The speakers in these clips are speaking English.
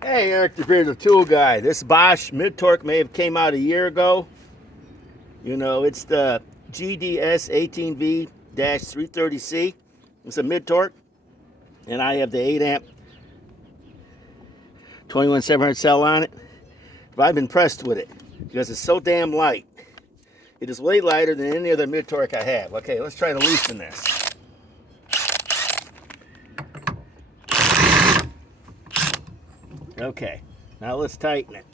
Hey, Eric the Bearded Tool Guy. This Bosch mid-torque may have came out a year ago. You know, it's the GDS 18V-330C. It's a mid-torque, and I have the 8 amp 21700 cell on it. But I've been impressed with it because it's so damn light. It is way lighter than any other mid-torque I have. Okay, let's try to loosen this. Okay, now let's tighten it.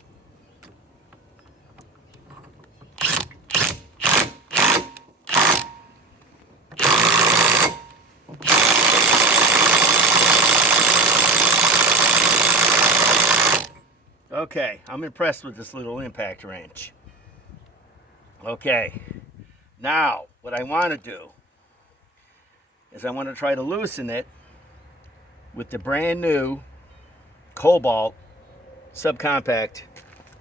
Okay, I'm impressed with this little impact wrench. Okay, now what I want to do is I want to try to loosen it with the brand new KOBALT SUBCOMPACT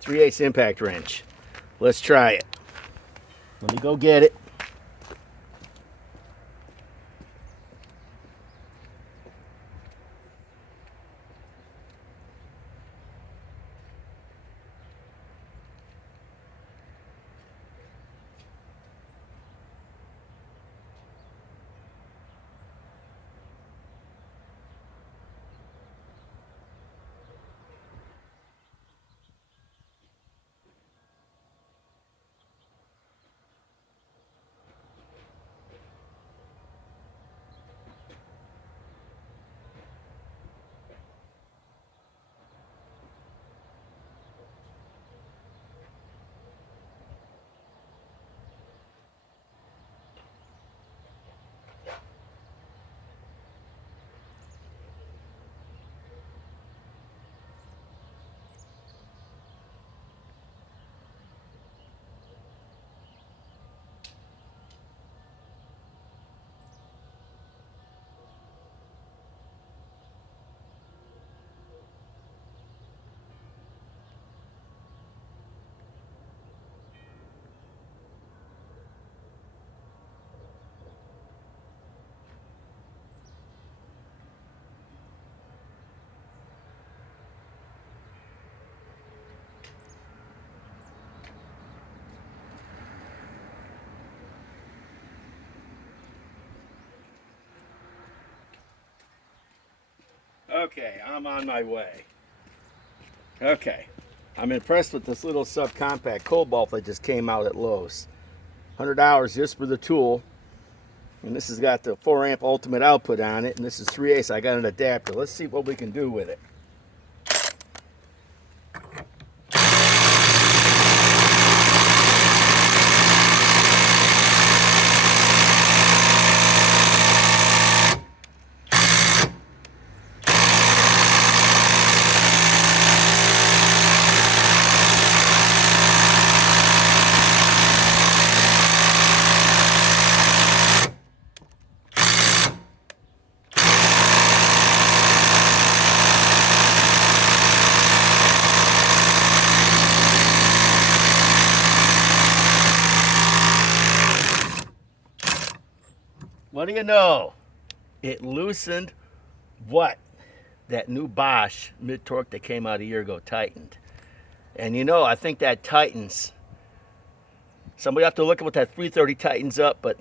3/8 impact wrench. Let's try it. Let me go get it. Okay, I'm on my way. Okay, I'm impressed with this little subcompact KOBALT that just came out at Lowe's. $100 just for the tool. And this has got the 4 amp ultimate output on it, and this is 3/8. I got an adapter. Let's see what we can do with it. What do you know? It loosened what that new Bosch mid-torque that came out a year ago tightened. And you know, I think that tightens. Somebody have to look at what that 330 tightens up, but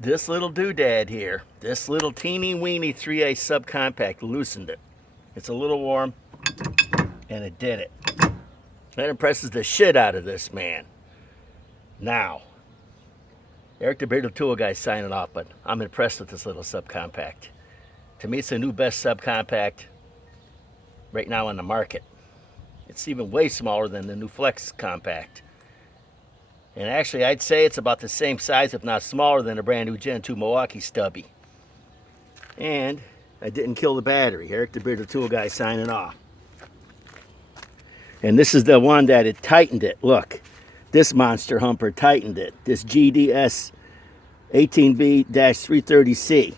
this little doodad here, this little teeny weeny 3/8 subcompact loosened it. It's a little warm, and it did it. That impresses the shit out of this man. Now, Eric the Bearded Tool Guy signing off, but I'm impressed with this little subcompact. To me, it's the new best subcompact right now on the market. It's even way smaller than the new Flex Compact. And actually, I'd say it's about the same size, if not smaller, than a brand new Gen 2 Milwaukee Stubby. And I didn't kill the battery. Eric the Bearded Tool Guy signing off. And this is the one that it tightened it. Look. This monster humper tightened it. This GDS 18V-330C.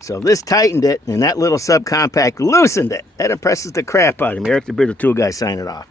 So this tightened it, and that little subcompact loosened it. That impresses the crap out of me. Eric the Bearded Tool Guy signing off.